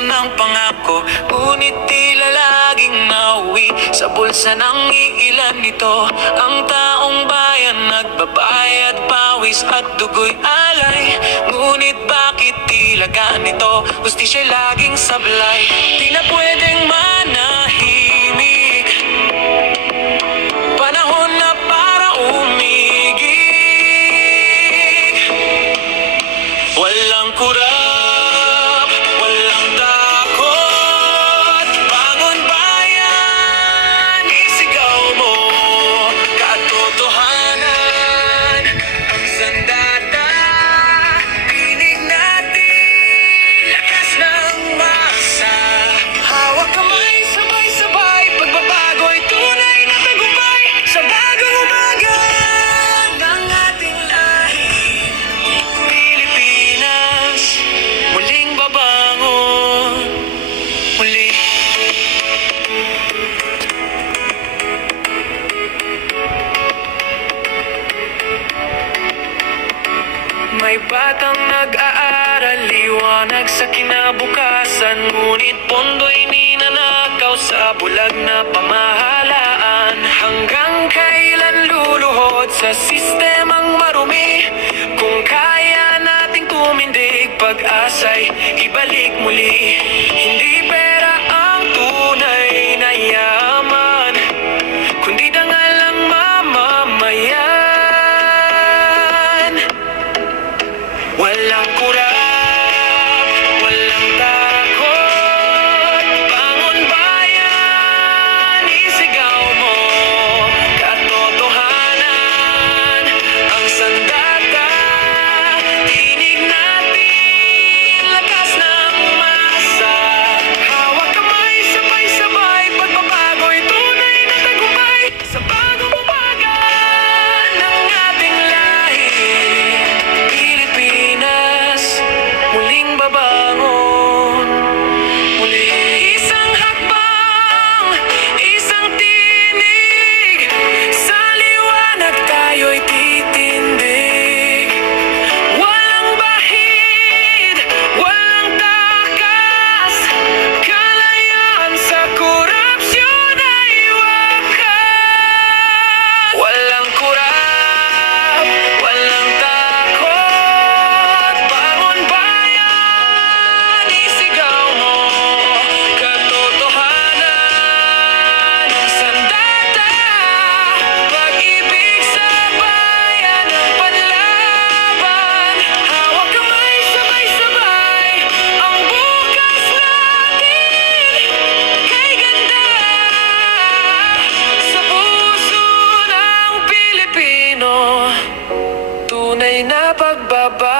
ng pangako, ngunit tila laging nauwi sa bulsa ng iilan nito. Ang taong bayan nagbabayad pawis at dugo'y alay, ngunit bakit tila ganito? Hustisya laging sablay, di na pwedeng manahimik. Panahon na para umigig. Walang kurap, walang takot. Bangon bayan, isigaw mo katotohanan. Ang sandata, tinig natin, lakas ng masa. Hawak kamay, sabay-sabay, pagbabago'y tunay na tagumpay. Sa bagong umaga ng ating lahi, Pilipinas, muling babangon, muli. May batang nag-aaral, liwanag sa kinabukasan, ngunit pondo'y ninanakaw sa bulag na pamahalaan. Hanggang kailan luluhod sa sistemang marumi? Kung kaya nating tumindig, pag-asa'y ibalik muli. Hindi pera ang tunay na yaman, kundi dangal ang mamamayan. Walang kurap, walang takot. Bangon bayan, isigaw mo katotohanan. Ang sandata, tinig natin, lakas ng masa. Hawak kamay, sabay-sabay, pagbabago'y tunay na tagumpay. Sa bagong umaga ng ating lahi, Pilipinas, muling babangon, muli. Isang hakbang, isang tinig, sa liwanag tayo'y titindig. Walang bahid, walang takas, kalayaan sa korupsyon ay wakas. Walang kurap, walang takot. Bangon bayan, isigaw mo katotohanan. Ang sandata, pag-ibig sa bayan ang panlaban. Hawak kamay, sabay-sabay, ang bukas natin kay ganda. Sa puso ng Pilipino, tunay na pagbaba.